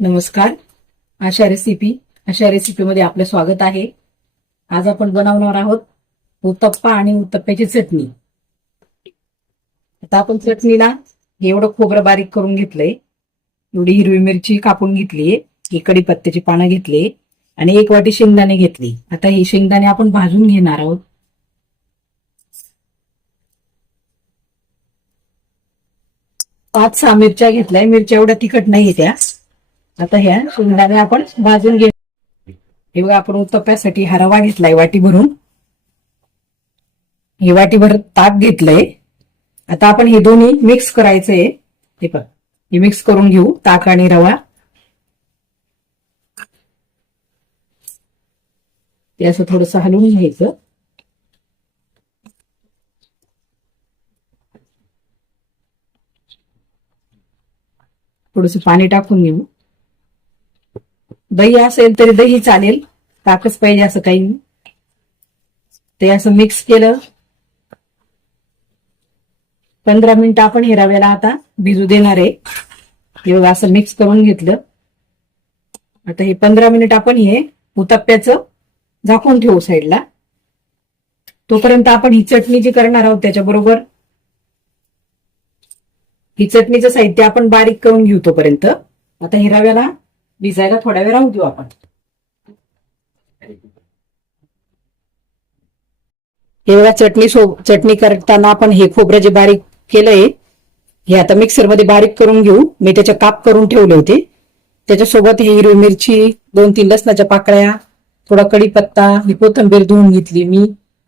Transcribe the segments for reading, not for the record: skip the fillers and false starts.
नमस्कार. आशा मध्ये आपलं स्वागत आहे. आज आपण बनवणार आहोत उत्तप्पा आणि उत्तप्प्याची चटणी. आता आपण चटणीला एवढं खोबरं बारीक करून घेतलंय, एवढी हिरवी मिरची कापून घेतली, एक कढीपत्त्याची पानं घेतली आणि 1 वाटी शेंगदाणे घेतली. आता हे शेंगदाणे आपण भाजून घेणार आहोत. पाच 6 मिरच्या घेतल्या. मिरच्या एवढ्या तिखट नाही त्या. आता ह्या शेंगदाणे आपण भाजून घे. हे बघा, आपण उत्तप्प्यासाठी हा रवा घेतलाय वाटी भरून. हे वाटीभर ताक घेतलंय. आता आपण हे दोन्ही मिक्स करायचंय. हे बघ, हे मिक्स करून घेऊ, ताक आणि रवा. ते असं थोडंसं हलवून घ्यायचं. थोडंसं पाणी टाकून घेऊ. दही असेल तरी दही चालेल, ताकच पाहिजे असं काही नाही. ते असं मिक्स केलं. 15 मिनिटं आपण हे रव्याला आता भिजू देणार आहे. हे असं मिक्स करून घेतलं. आता हे 15 मिनिट आपण हे उत्तप्प्याचं झाकून ठेवू साईडला. तोपर्यंत आपण ही चटणी जी करणार आहोत त्याच्याबरोबर ही चटणीचं साहित्य आपण बारीक करून घेऊ. तोपर्यंत आता हे रव्याला भिजायला थोडा वेळ राहू देऊ आपण. हे बघा, चटणी करताना आपण हे खोबरं जे बारीक केलंय हे आता मिक्सर मध्ये बारीक करून घेऊ. मी त्याचे काप करून ठेवले होते. त्याच्यासोबत हे हिरवी मिरची, 2-3 लसणाच्या पाकळ्या, थोडा कढीपत्ता, ही कोथिंबीर धुवून घेतली मी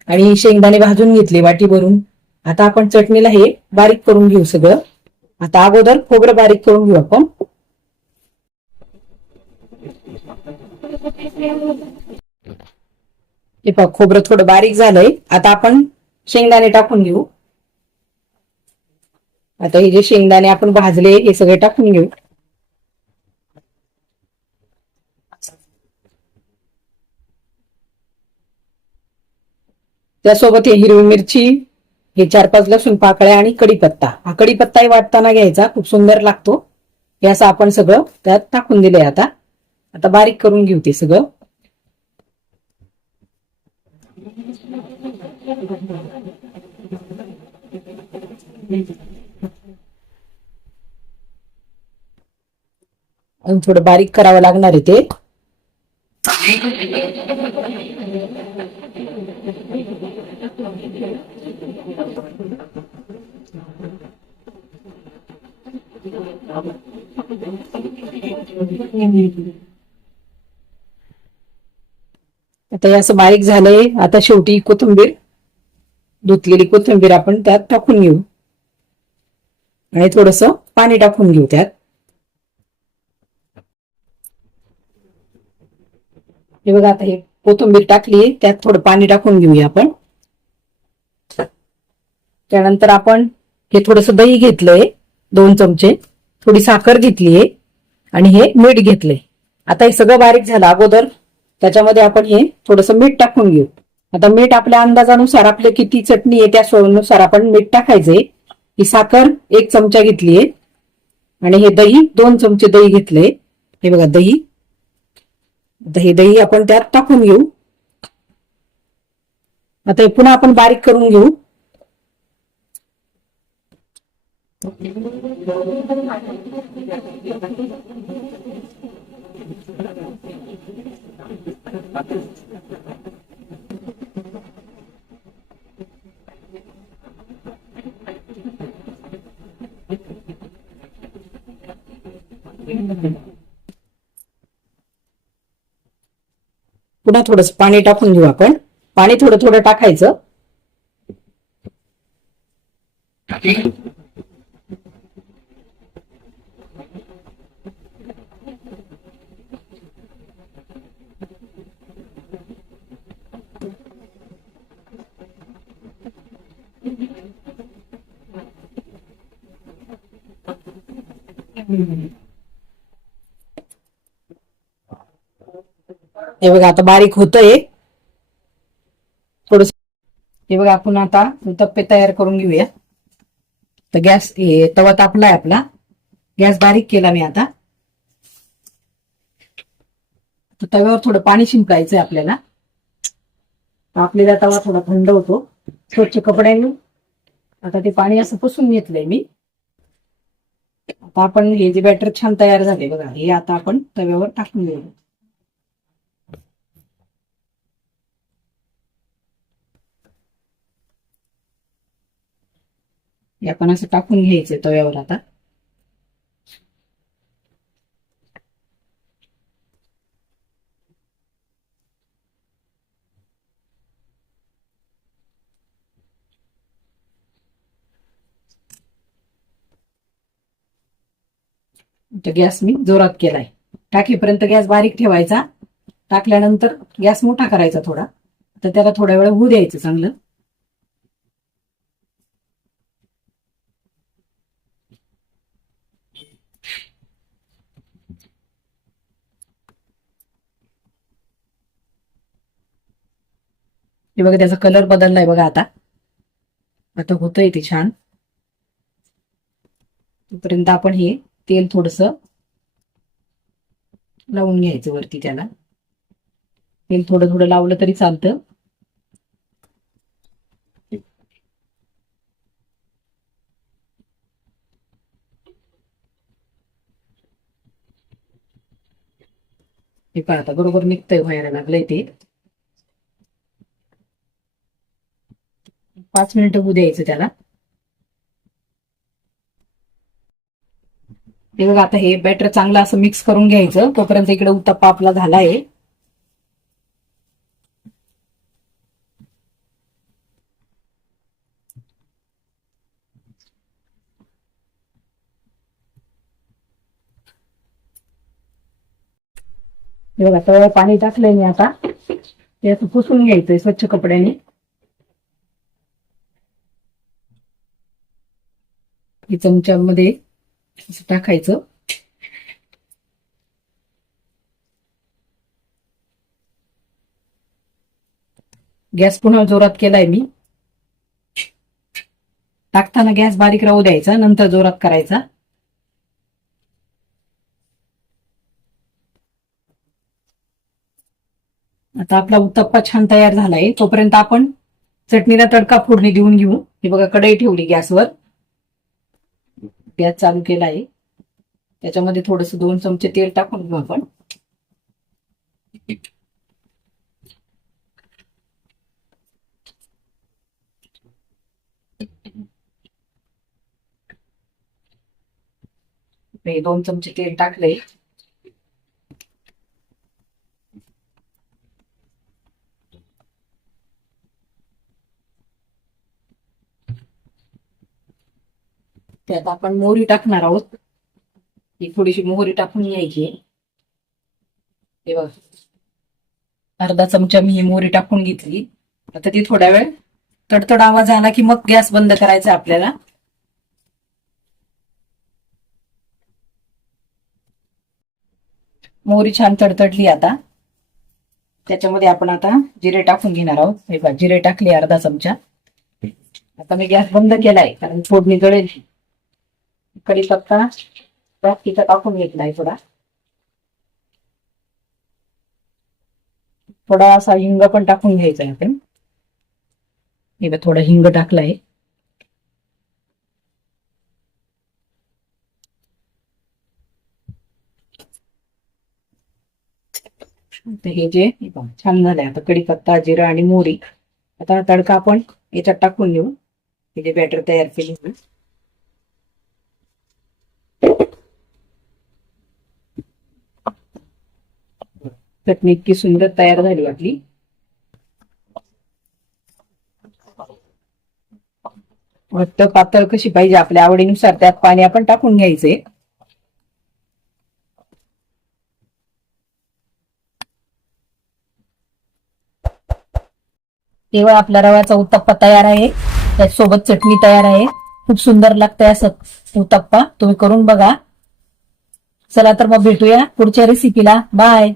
आणि शेंगदाणे भाजून घेतले वाटी भरून. आता आपण चटणीला हे बारीक करून घेऊ सगळं. आता अगोदर खोबरं बारीक करून घेऊ आपण. हे पहा, खोबरं थोडं बारीक झालंय. आता आपण शेंगदाणे टाकून घेऊ. आता हे जे शेंगदाणे आपण भाजले हे सगळे टाकून घेऊ. त्यासोबत हे हिरवी मिरची, हे 4-5 लसूण पाकळ्या आणि कढीपत्ता. हा कढीपत्ताही वाटताना घ्यायचा, खूप सुंदर लागतो. हे असं आपण सगळं त्यात टाकून दिलंय. आता बारीक करून घेऊ ते सगळं. अजून थोडं बारीक करावं लागणार आहे ते. आता हे असं बारीक झालंय. आता शेवटी कोथिंबीर, धुतलेली कोथिंबीर आपण त्यात टाकून घेऊ आणि थोडस पाणी टाकून घेऊ त्यात. हे बघा, आता हे कोथिंबीर टाकली, त्यात थोडं पाणी टाकून घेऊया आपण. त्यानंतर आपण हे थोडस दही घेतलंय 2 चमचे, थोडी साखर घेतलीये आणि हे मीठ घेतलंय. आता हे सगळं बारीक झालं. अगोदर त्याच्यामध्ये आपण हे थोडस मीठ टाकून घेऊ. आता मीठ आपल्या अंदाजानुसार, आपले किती चटणी आहे त्यानुसार आपण मीठ टाकायचंय. ही साखर 1 चमचा घेतलीये आणि हे दही 2 चमचे दही घेतलंय. हे बघा दही. हे दही आपण त्यात टाकून घेऊ. आता हे पुन्हा आपण बारीक करून घेऊ. पुन्हा थोडस पाणी टाकून घेऊ आपण. पाणी थोडं थोडं टाकायचं. हे बघा, आता बारीक होतंय थोडस. हे बघा, आपण आता उत्तप्पे तयार करून घेऊया. तर गॅस तवा तापलाय आपला. गॅस बारीक केला मी आता. तर तव्यावर थोडं पाणी शिंपडायचंय आपल्याला. आपल्याला तवा थोडा थंड होतो. स्वच्छ कपड्याने आता ते पाणी असं पुसून घेतलंय मी. आता आपण हे जे बॅटर छान तयार झाले बघा, हे आता आपण तव्यावर टाकून घेऊ. हे आपण असं टाकून घ्यायचंय तव्यावर आता. गॅस मी जोरात केलाय. टाकीपर्यंत गॅस बारीक ठेवायचा. टाकल्यानंतर गॅस मोठा करायचा थोडा. तर त्याला थोडा वेळ होऊ द्यायचं चांगलं. हे बघा त्याचा कलर बदललाय बघा आता. आता होतंय ते छान. तोपर्यंत आपण हे तेल थोडस लावून घ्यायचं वरती त्याला. तेल थोडं थोडं लावलं तरी चालतं. हे पहा आता बरोबर निघतंय, व्हायला लागलंय ते. 5 मिनिटं होऊ द्यायचं त्याला. हे बघा आता हे बॅटर चांगलं असं मिक्स करून घ्यायचं. तोपर्यंत इकडे उत्तप्पा आपला झालाय. हे बघा तव्यावर पाणी टाकलंय मी आता. ते असं पुसून घ्यायचंय स्वच्छ कपड्याने. हे चमच्यामध्ये असं टाकायचं. गॅस पुन्हा जोरात केलाय मी. टाकताना गॅस बारीक राहू द्यायचा, नंतर जोरात करायचा. आता आपला उत्तप्पा छान तयार झालाय. तोपर्यंत आपण चटणीला तडका फोडणी देऊन घेऊ. हे बघा कढई ठेवली गॅसवर. गॅस चालू केलाय. त्याच्यामध्ये थोडस 2 चमचे तेल टाकून घेऊ आपण. हे 2 चमचे तेल टाकले. त्यात आपण मोहरी टाकणार आहोत. ही थोडीशी मोहरी टाकून घ्यायची. हे बघा अर्धा चमचा मी ही मोहरी टाकून घेतली. आता ती थोड्या वेळ तडतड आवाज आला की मग गॅस बंद करायचा आपल्याला. मोहरी छान तडतडली आता. त्याच्यामध्ये आपण आता जिरे टाकून घेणार आहोत. हे बघा जिरे टाकले अर्धा चमचा. आता मी गॅस बंद केलाय कारण फोडणी जळेल. कढीपत्ता जास्तीचा टाकून घेतलाय थोडा. थोडा असा हिंग पण टाकून घ्यायचा आहे आपण. हे बघ थोडा हिंग टाकलाय. हे जे छान झालंय आता कढीपत्ता जिरा आणि मोहरी. आता तडका आपण याच्यात टाकून घेऊ. हे जे बॅटर तयार केले. चटणी इतकी सुंदर तयार झाली आपली. घट्ट पातळ कशी पाहिजे आपल्या आवडीनुसार त्यात पाणी आपण टाकून घ्यायचे. तेव्हा आपला रव्याचा उत्तप्पा तयार आहे. त्याच्यासोबत चटणी तयार आहे. खूप सुंदर लागतंय असं उत्तप्पा. तुम्ही करून बघा. चला तर मग भेटूया पुढच्या रेसिपीला. बाय.